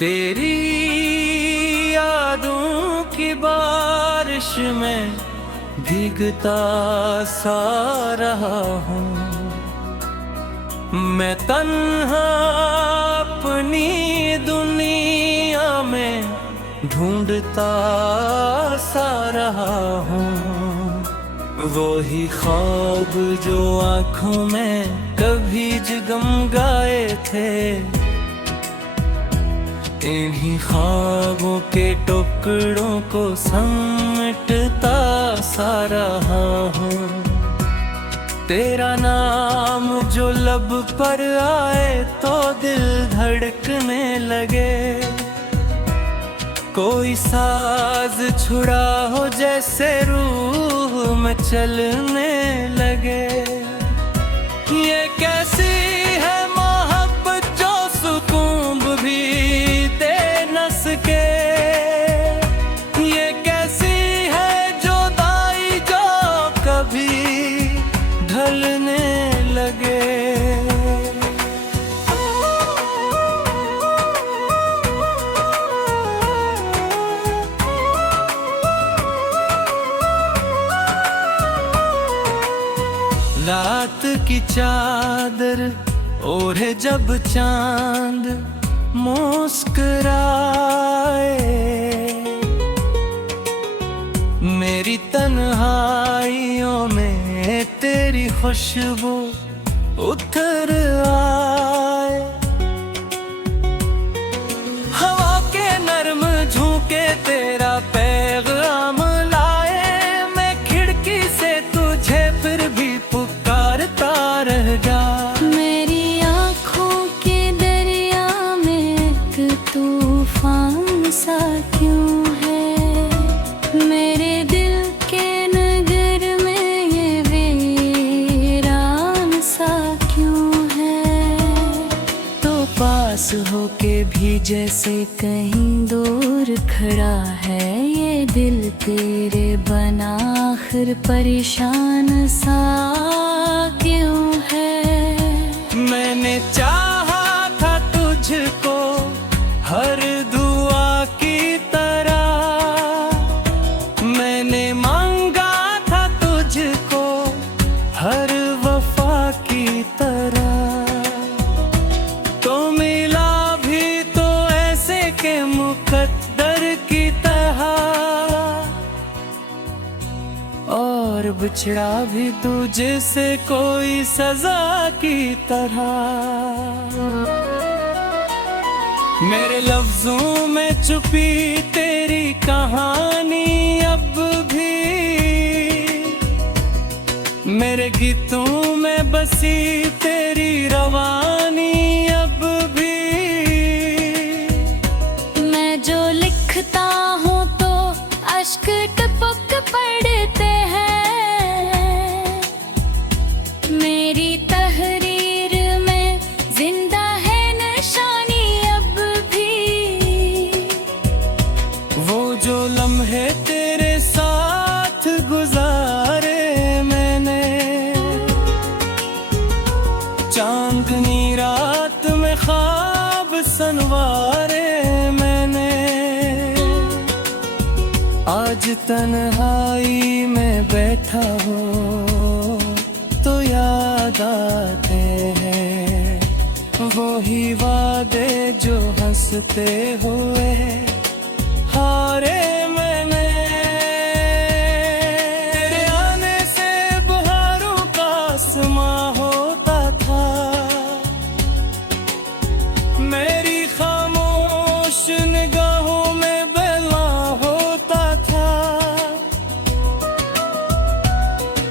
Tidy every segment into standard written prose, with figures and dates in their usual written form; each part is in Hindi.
तेरी यादों की बारिश में भीगता सा रहा हूँ मैं, तन्हा अपनी दुनिया में ढूंढता सा रहा हूँ। वो ही ख्वाब जो आँखों में कभी जगमगाए थे, इन्हीं ख्वाबों के टुकड़ों को समेटता सा रहा हूँ। तेरा नाम जो लब पर आए तो दिल धड़कने लगे, कोई साज छुड़ा हो जैसे रूह में चलने लगे। ये कैसी है मोहब्बत जो सुकून भी दे न सके, ये कैसी है जुदाई जो कभी ढलने लगे। रात की चादर ओढ़े जब चांद मुस्कुराए, मेरी तन्हाइयों में तेरी खुशबू उतर आए। हवा के नरम झोंके तेरा पैगाम लाए, मैं खिड़की से तुझे फिर भी पुकारता रह जा। मेरी आँखों के दरिया में एक तूफान सा क्यों है, मेरे दिल के नगर में ये वीरान सा क्यों है। तो पास होके भी जैसे कहीं दूर खड़ा है ये दिल तेरे बना, आखिर परेशान सा क्यों है। मैंने चाहा था तुझको हर दुआ की तरह, मैंने मांगा था तुझको हर वफा की तरह, तो मिला भी तो ऐसे के मुकद्दर की तरह, और बिछड़ा भी तुझसे कोई सजा की तरह। मेरे लफ्जों में छुपी तेरी कहानी अब भी, मेरे गीतों में बसी तेरी रवानी अब भी। मैं जो लिखता हूँ तो अश्क टपक पड़ते हैं, मेरी तहरीर में जिंदा है निशानी अब भी। वो जो लम्हे तेरे साथ गुजारे मैंने, चांदनी रात में ख्वाब संवारे मैंने, आज तन्हाई में बैठा हूँ तो याद आते हैं वो ही वादे जो हंसते हुए हारे मैंने। तेरे आने से बहारों का आसमां होता था, मेरी खामोश निगाहों में बेला होता था।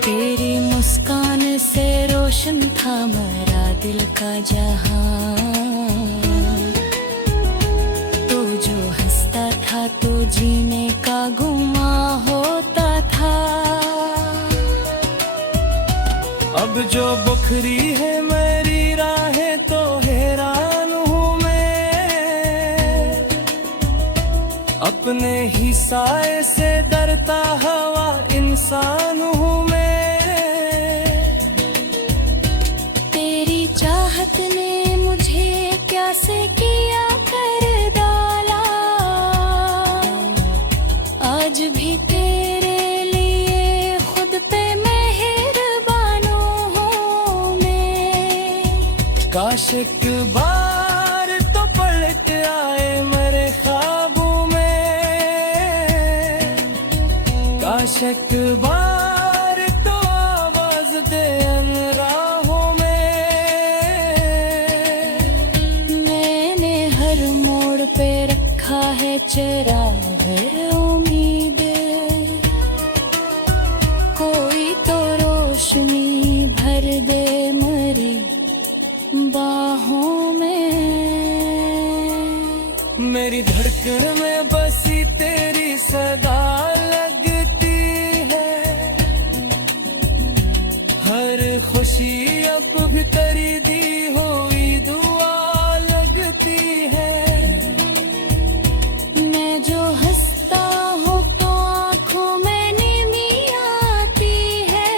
तेरी मुस्कान से रोशन था मेरा दिल का जहां, तू जो हंसता था तो जीने का गुमा होता था। अब जो बुखरी है मेरी राहें तो हैरान हूँ मैं, अपने ही साए से डरता हवा इंसान हूँ मैं। तेरी चाहत ने मुझे क्या से किया करदा, काश एक बार तो पलट आए मेरे ख्वाबों में, काश एक बार तो आवाज दे अन राहों में। मैंने हर मोड़ पे रखा है चिराग उम्मीद, कोई तो रोशनी भर दे मेरी बाहों में। मेरी धड़कन में बसी तेरी सदा लगती है, हर खुशी अब भी तेरी दी हुई दुआ लगती है। मैं जो हंसता हूँ तो आँखों में नींदी आती है,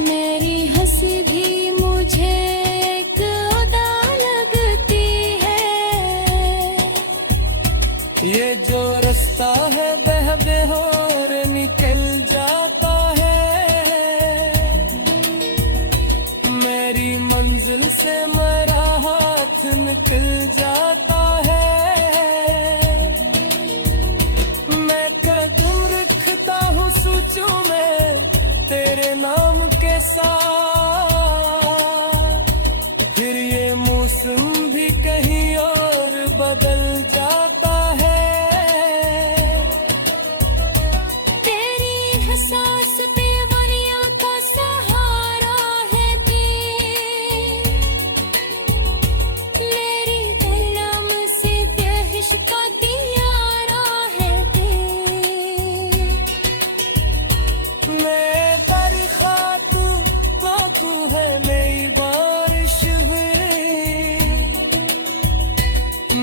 मेरी हंसी भी मुझे एक अदा लगती है। ये जो रास्ता है बह बेहोर निकल जाता है, मेरी मंजिल से मेरा हाथ निकल जाता है। मैं कदम रखता हूँ सोचूं मैं तेरे नाम के साथ, फिर ये मौसम भी कहीं और बदल जाता है। तेरी एहसास पे वरिया का सहारा है जी, मेरी कलम से तहश का दियारा है जी। मैं बरखा तू बाकू है नई बारिश हुई,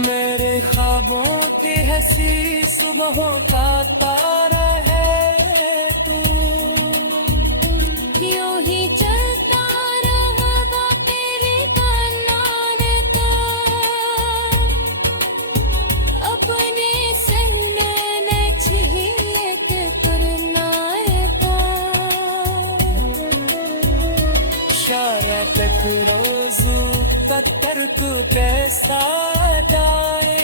मेरे ख्वाबों की हंसी सुबहों का तारा है तू। यूं ही चलता रहा तेरे कानान का, अपने संग न छिए के तुरनाएगा। शारत रोजू तत्तर तू कैसा जाए,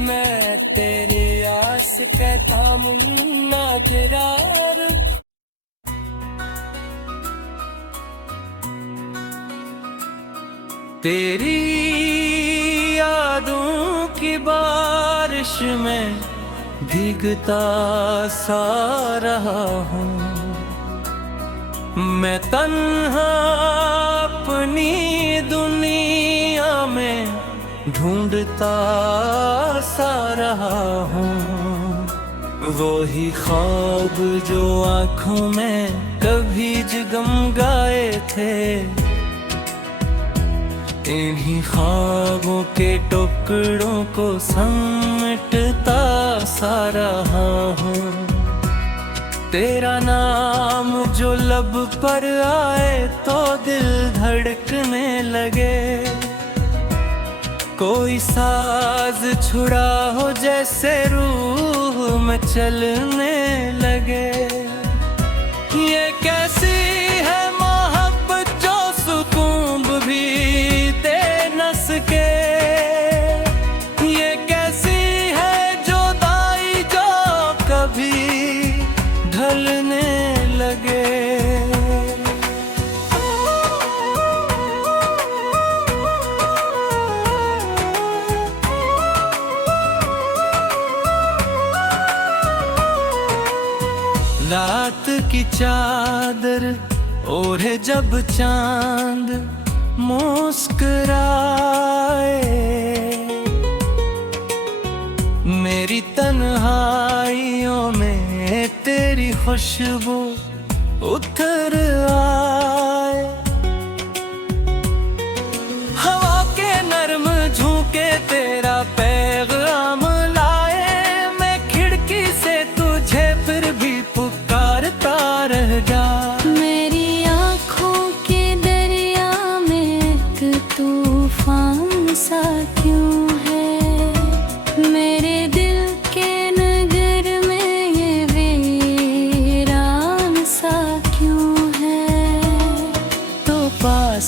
मैं तेरी आस कहता मुन्ना जरार। तेरी यादों की बारिश में भीगता सा रहा हूँ, मैं तन्हा अपनी दुनिया में ढूंढता सा रहा हूँ। वो ही ख्वाब जो आँखों में कभी जगमगाए थे, इन्हीं ख्वाबों के टुकड़ों को समेटता सा रहा हूँ। तेरा नाम जो लब पर आए तो दिल धड़कने लगे, कोई साज छुड़ा हो जैसे रूह में चलने लगे। ये कैसी है मोहब्बत जो सुकून भी दे न सके, ये कैसी है जुदाई जो कभी ढलने लगे। रात की चादर ओढ़े जब चांद मुस्कुराए, मेरी तन्हाइयों में तेरी खुशबू उतर आए। हवा के नरम झोंके तेरा पैगाम लाए, मैं खिड़की से तुझे फिर भी पुकारता रह गया। मेरी आँखों के दरिया में एक तूफान सा क्यों है, मेरे दिल के नगर में ये वीरान सा क्यों है।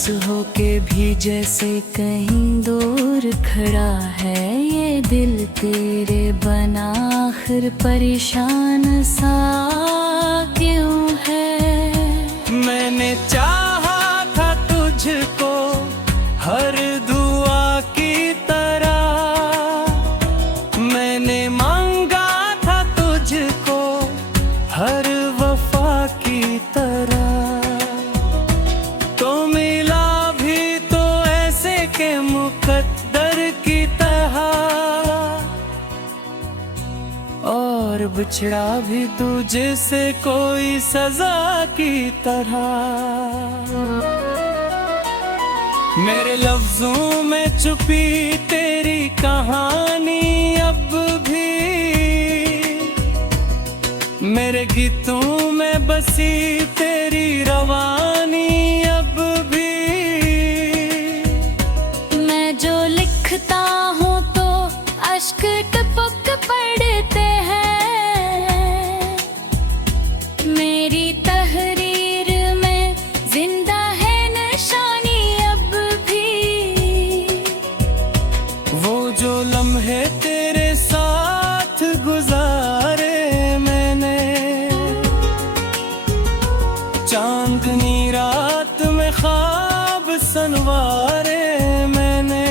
पास होके भी जैसे कहीं दूर खड़ा है ये दिल तेरे बना, आखिर परेशान सा क्यों है। मैंने चाहा था तुझको हर दुआ की तरह, मैंने मांगा था तुझको हर वफा की तरह, तो मिला भी तो ऐसे के मुकद्दर की तरह, और बिछड़ा भी तुझसे कोई सजा की तरह। मेरे लफ्जों में छुपी तेरी कहानी अब भी, मेरे गीतों में बसी तेरी रवानी अब भी। मैं जो लिखता हूँ तो अश्क टपक पड़ते हैं, मेरी तहरीर में जिंदा है निशानी अब भी। वो जो लम्हे तेरे साथ गुजारे मैंने, चांदनी रात में ख्वाब संवारे मैंने,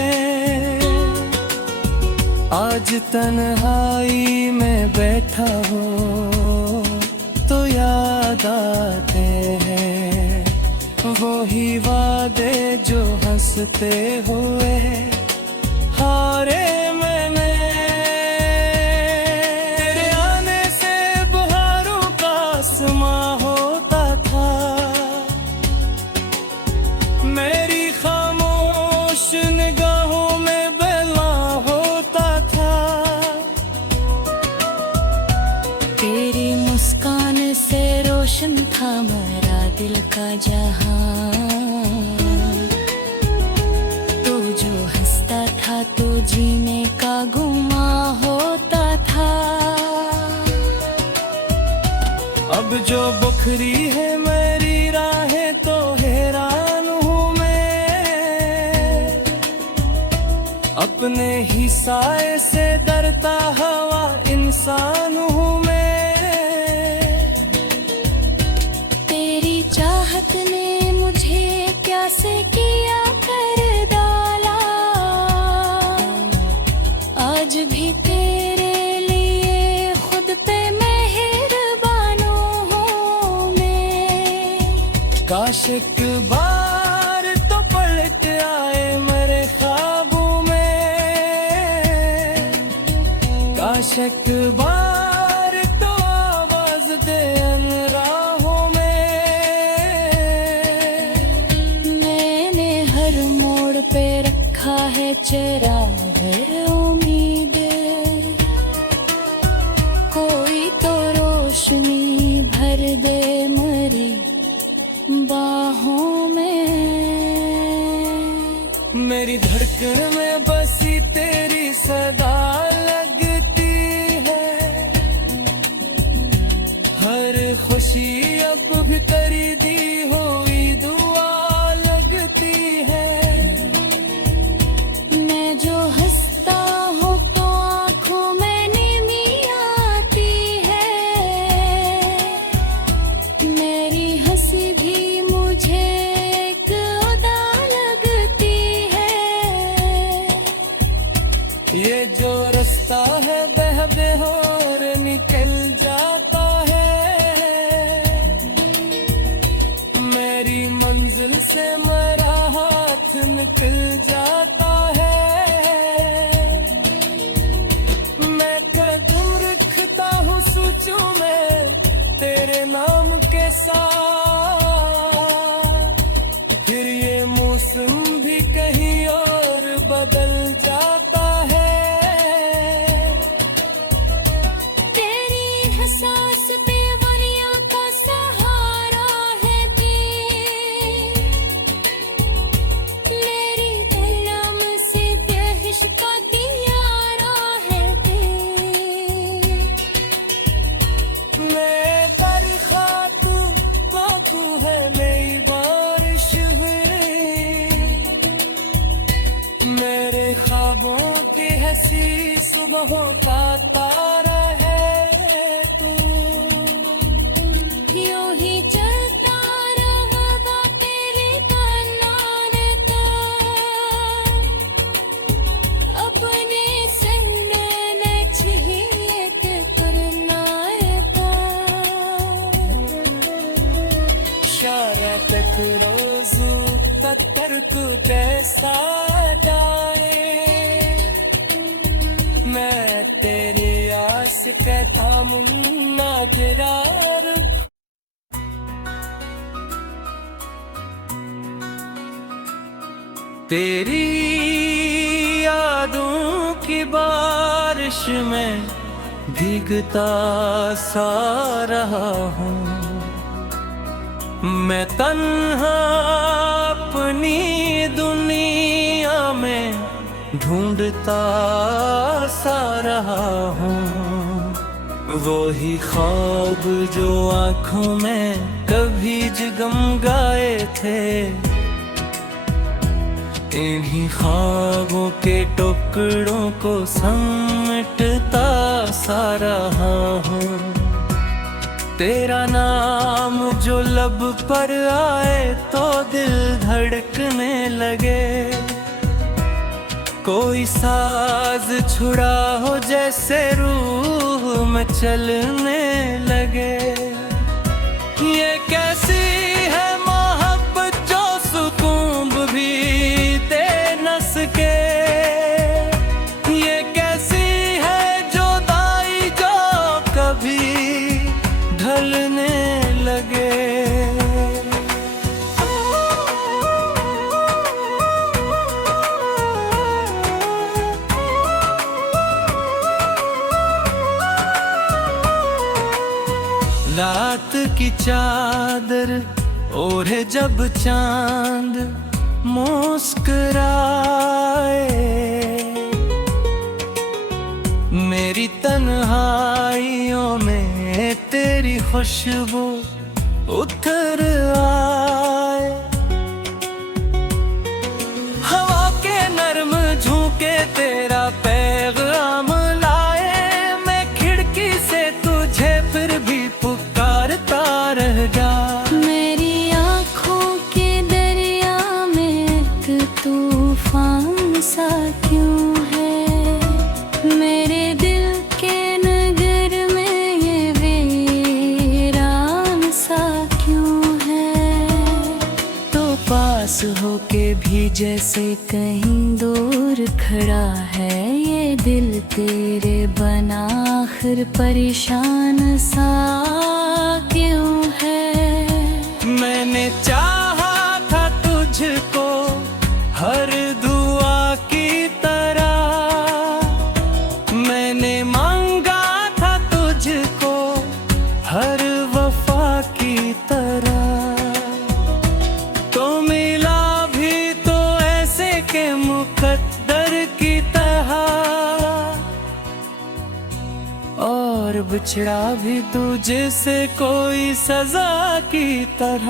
आज तन्हाई में बैठा हूँ तो याद आते हैं वो ही वादे जो हंसते हुए हारे मैंने। तेरे आने से बहारों का आसमां होता था, मेरी खामोश निगाहों में बेला होता था। तेरी मुस्कान से रोशन था मेरा दिल का जहां, तू जो हंसता था तो जीने का गुमा होता था। अब जो बुखरी है मेरी राहें तो हैरान हूँ मैं, अपने ही साए से डरता हुआ इंसान हूँ मैं। तेरी चाहत ने मुझे प्यासे किया कर डाला, आज भी तेरे लिए खुद पे मेहरबान हूँ मैं। काश एक बार तो पलट आए मेरे ख्वाबों में, काश एक बार तो आवाज दे अनराहों में। मैंने हर मोड़ पे रखा है चिराग उम्मीद, कोई तो रोशनी भर दे मरी बाहों में। मेरी धड़कन में बसी तेरी सदा लगती है, हर खुशी अब भी तेरी दी हुई दुआ लगती है। मैं जो हंसता हूँ तो आँखों में नींद आती है, मेरी हंसी भी मुझे एक अदा लगती है। ये जो रास्ता है बह बेहोर निकल जाता है, मेरी मंजिल से मेरा हाथ निकल जाता है। मैं कदम रखता हूँ सोचूं मैं तेरे नाम के साथ, फिर ये मौसम भी कहीं और बदल जाता है। तेरी हसास पे वरिया का सहारा है तीर, मेरी कलम से बेहिश का कियारा है तीर। मैं बरखा तू बाकू है नई बारिश हुई, सुबह होता तारा है तू। यूं ही चलता रहगा तेरे कनानता, अपने संग नचियत करनायता। शारतक रोजू तत्तर तू जैसा जाए, मैं तेरी आस कहता मुन्ना जरार। तेरी यादों की बारिश में भीगता सा रहा हूँ मैं, तन्हा अपनी दुनिया में ढूंढता सा रहा हूँ। वो ही ख्वाब जो आँखों में कभी जगमगाए थे, इन्हीं ख्वाबों के टुकड़ों को समेटता सा रहा हूँ। तेरा नाम जो लब पर आए तो दिल धड़कने लगे, कोई साज छुड़ा हो जैसे रूह में चलने लगे। ये कैसी है मोहब्बत जो सुकून भी दे न सके, ये कैसी है जुदाई जो कभी ढलने लगे। रात की चादर ओढ़े जब चांद मुस्कुराए, मेरी तन्हाइयों में तेरी खुशबू उतर आए। हवा के नरम झोंके तेरा पैगाम लाए, मैं खिड़की से तुझे फिर भी पुकारता रह जा। मेरी आँखों के दरिया में एक तूफान सा क्यों है, मेरे दिल के नगर में ये वीरान सा क्यों है। तो पास होके भी जैसे कहीं दूर खड़ा है ये दिल तेरे बना, आखिर परेशान सा क्यों है। मैंने चाहा था तुझको हर दुआ की तरह, मैंने मांगा था तुझको हर वफा की तरह, तो मिला भी तो ऐसे के मुकद्दर की तरह, और बिछड़ा भी तुझसे कोई सजा की तरह।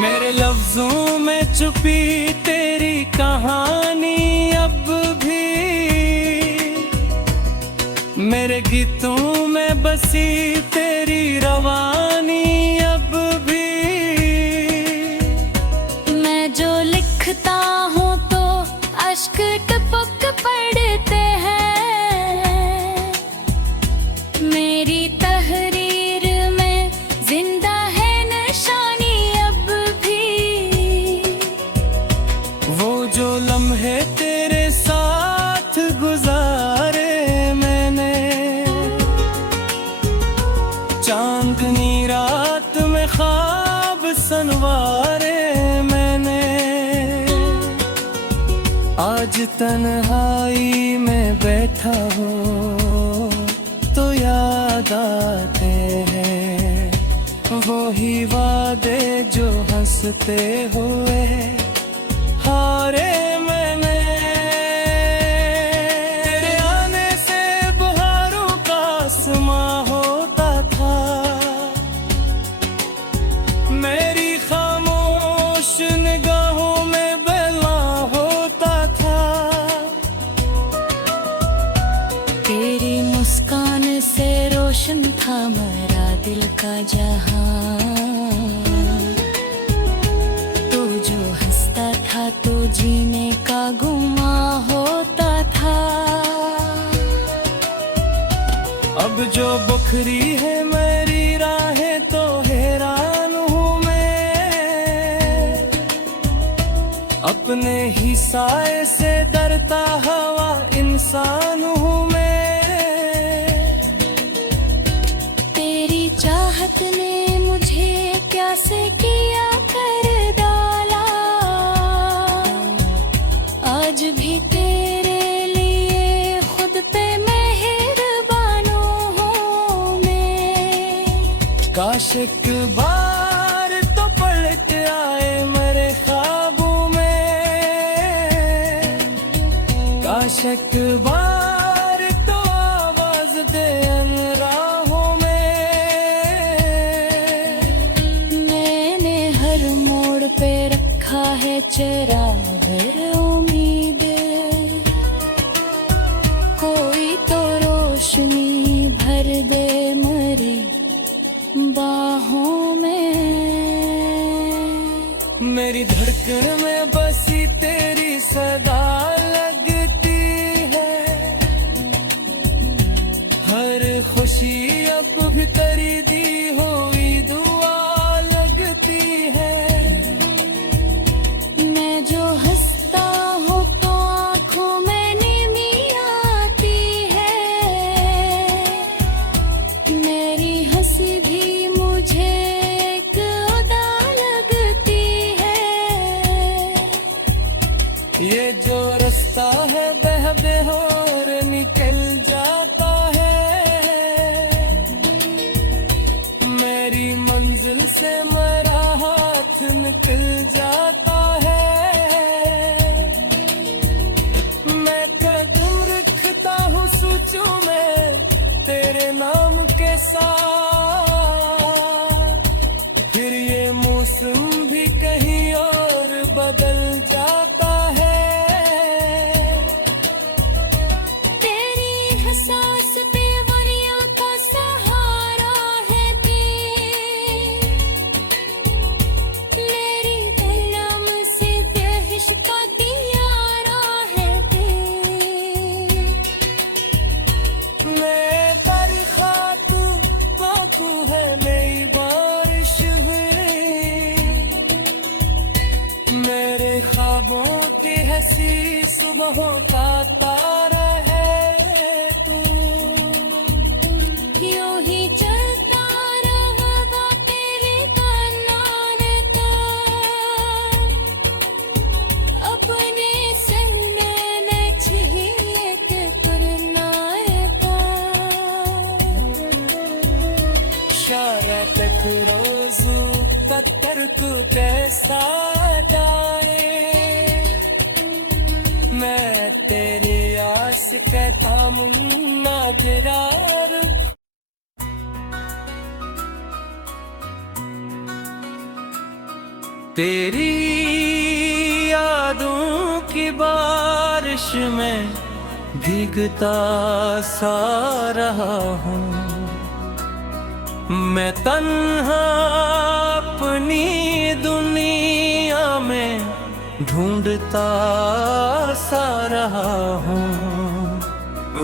मेरे लफ्जों में छुपी तेरी कहानी अब भी, मेरे गीतों में बसी तेरी रवानी अब भी। मैं जो लिखता हूँ तो अश्क टपक पड़ते हैं, मेरी तहरीर में जिंदा है निशानी अब भी। वो जो लम्हे तेरे साथ गुजारे मैंने, चांदनी रात में ख्वाब सनवारे मैंने, आज तन्हाई में बैठा हूँ तो याद आते हैं वो ही वादे जो हंसते हुए हारे मैंने। तेरे आने से बहारों का आसमां होता था, मेरी खामोश निगाहों में बेला होता था। दिल का जहां। तू जो हंसता था तो जीने का गुमा होता था। अब जो बुखरी है मेरी राहें तो हैरान हूँ मैं। अपने ही साए से डरता हवा इंसान हूँ मैं। तेरी चाहत ने मुझे प्यास किया कर डाला। आज भी तेरे लिए खुद पे मेहरबान हूँ मैं। काश एक बार तो पलट आए मेरे ख्वाबों में। काश एक बार तो आवाज दे अन राहों में। मैंने हर मोड़ पे रखा है चिराग उम्मीद। कोई तो रोशनी भर दे मेरी बाहों में। मेरी धड़कन में बसी तेरी सदा लगती है। हर खुशी अब भी तेरी दी हुई दुआ लगती है। मैं जो हंसता हूँ तो आँखों में नीमी आती है। मेरी हंसी भी मुझे एक अदा लगती है। ये जो रास्ता है बह बेहोर निकल जाता है। मेरी मंजिल से मेरा हाथ निकल जाता है। मैं कदम रखता हूँ सोचूं मैं तेरे नाम के साथ। फिर ये मौसम भी कहीं और बदल जाता है। तेरी हसास पे वरिया का सहारा है तीर। मेरी कलम से बेहिश का दियारा है तीर। मैं बरखा तू बापू है नई बारिश हुई। मेरे ख्वाबों की हंसी सुबहों का तारा है तू। यूं ही चलता रहा तेरे कानों का। अपने संग मैंने छीने के तुरनायका। शायद तक रोज़ू कतर तू जैसा जाए। मैं तेरी आस कहता मुन्ना जरार। तेरी यादों की बारिश में भीगता सा रहा हूँ। मैं तन्हा अपनी दुनिया में ढूंढता सा रहा हूँ।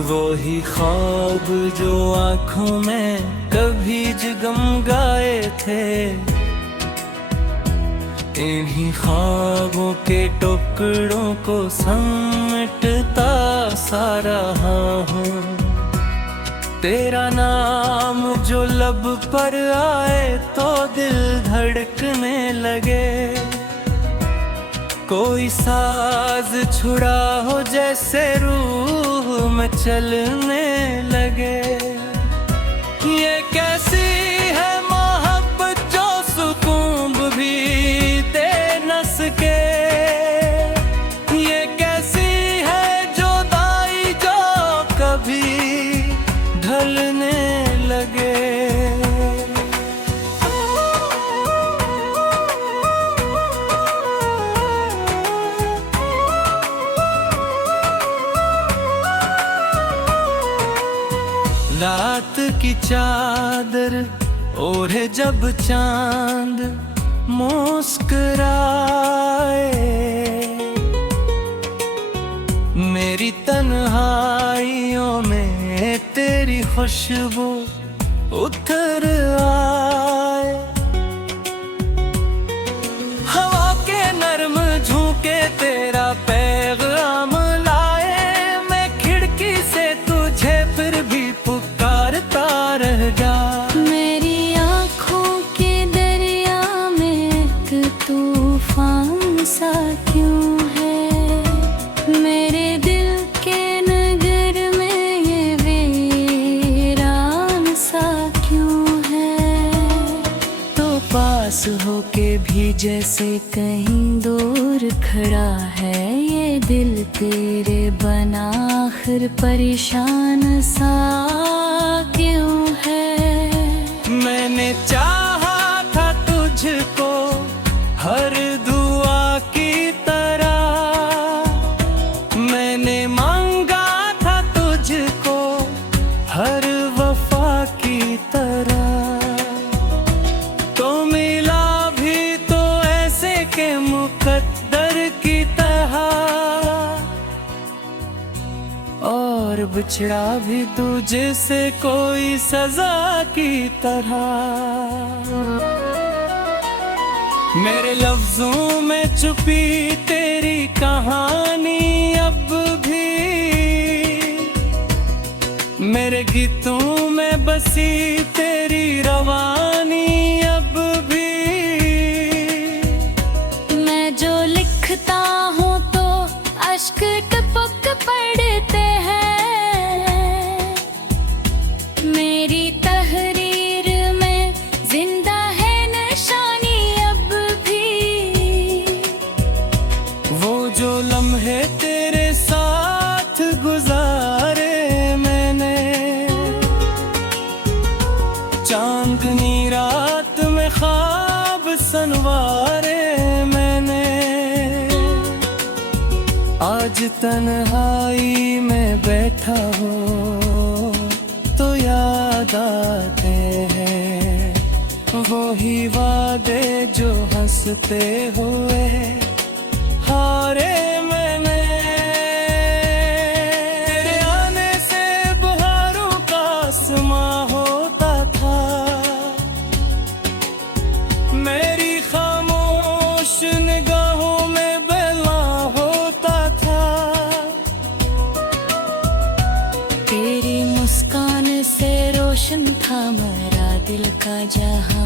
वो ही ख्वाब जो आँखों में कभी जगमगाए थे। इन्हीं ख्वाबों के टुकड़ों को समेटता सा रहा हूँ। तेरा नाम जो लब पर आए तो दिल धड़कने लगे। कोई साज छुड़ा हो जैसे रूह में चलने लगे। ये कैसी है मोहब्बत जो सुकून भी दे न सके। ये कैसी है जुदाई जो कभी ढलने लगे। रात की चादर और जब चांद मुस्कुराए, मेरी तन्हाइयों में तेरी खुशबू उतर आए। हवा के नरम झोंके तेरा पैगाम लाए, मैं खिड़की से तुझे फिर भी पुकारता रह जा। मेरी आँखों के दरिया में एक तूफान सा क्यों है, मेरे दिल के नगर में ये वीरान सा क्यों है। तो पास होके भी जैसे कहीं दूर खड़ा है ये दिल तेरे बना, आखिर परेशान सा क्यों है। मैंने चाहा था तुझको हर दुआ की तरह, मैंने मांगा था तुझको हर वफा की तरह, तो मिला भी तो ऐसे के मुकद्दर की तरह, और बिछड़ा भी तुझसे कोई सजा की तरह। मेरे लफ्जों में छुपी तेरी कहानी अब भी, मेरे गीतों में बसी तेरी रवानी अब भी। मैं जो लिखता हूँ तो अश्क टपक पड़ते हैं, मेरी तहरीर में जिंदा है निशानी अब भी। वो जो लम्हे तेरे साथ गुजारे मैंने, चांदनी रात में ख्वाब संवारे मैंने, आज तन्हाई में बैठा हूँ तो याद आते हैं वो ही वादे जो हंसते हुए हारे मैंने। तेरे आने से बहारों का आसमां होता था, मेरी खामोश निगाहों में बेला होता था। तेरी मुस्कान से रोशन था मेरा दिल का जहां,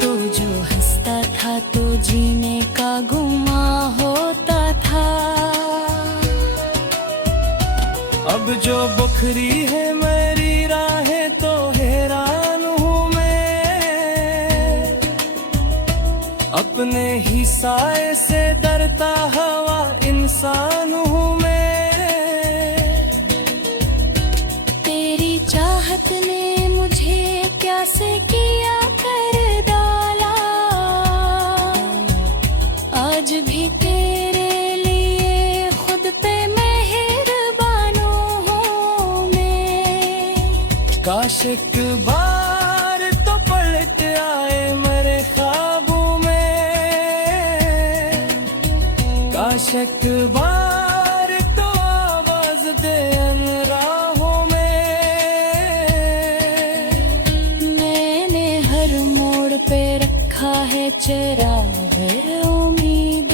तू जो हंसता था तो जीने का गुमा होता था। अब जो बुखरी है मेरी राहें तो हैरान हूँ मैं, अपने ही साए से डरता हवा इंसान हूँ मैं। तेरी चाहत ने मुझे कैसे किया कर डाला, आज भी तेरे लिए खुद पे मेहरबानों हूँ मैं। काश एक बार तो पलट आए मेरे ख्वाबों में, काश एक बार तो आवाज दे अन राहों में। मैंने हर मोड़ पे रखा है चिराग उम्मीद,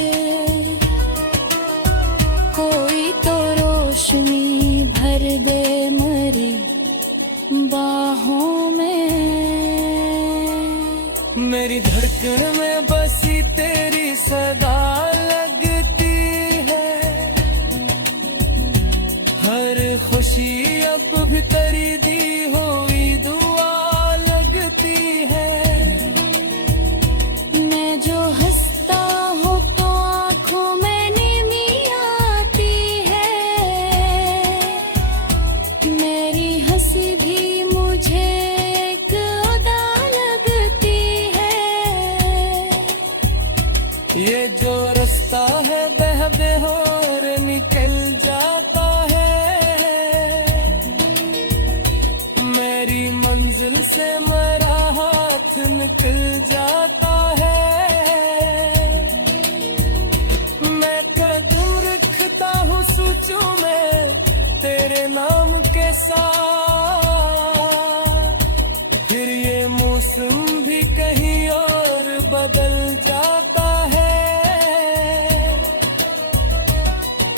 कोई तो रोशनी भर दे मेरी बाहों में। मेरी धड़कन में बसी तेरी सदा लगती है, हर खुशी अब भी तेरी दी हुई दुआ लगती है। मैं जो हंसता हूँ तो आँखों में नीमी आती है, मेरी हंसी भी मुझे एक अदा लगती है। ये जो रास्ता है बह और निकल जाता है, दिल से मेरा हाथ निकल जाता है। मैं कदम रखता हूँ सोचूं में तेरे नाम के साथ, फिर ये मौसम भी कहीं और बदल जाता है।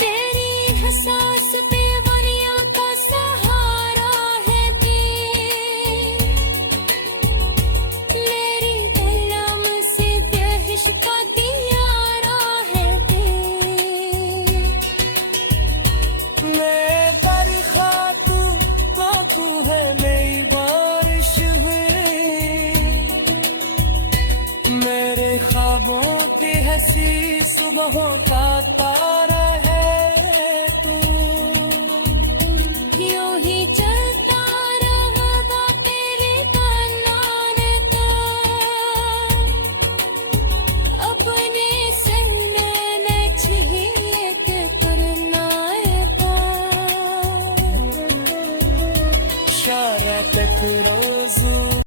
तेरी एहसास पे दुनिया का सहारा है तू, मेरी कलम से बेहिश का दियारा है तू। मैं बरखा तू बापू है नई बारिश हुई, मेरे ख्वाबों की हंसी सुबहों का तारा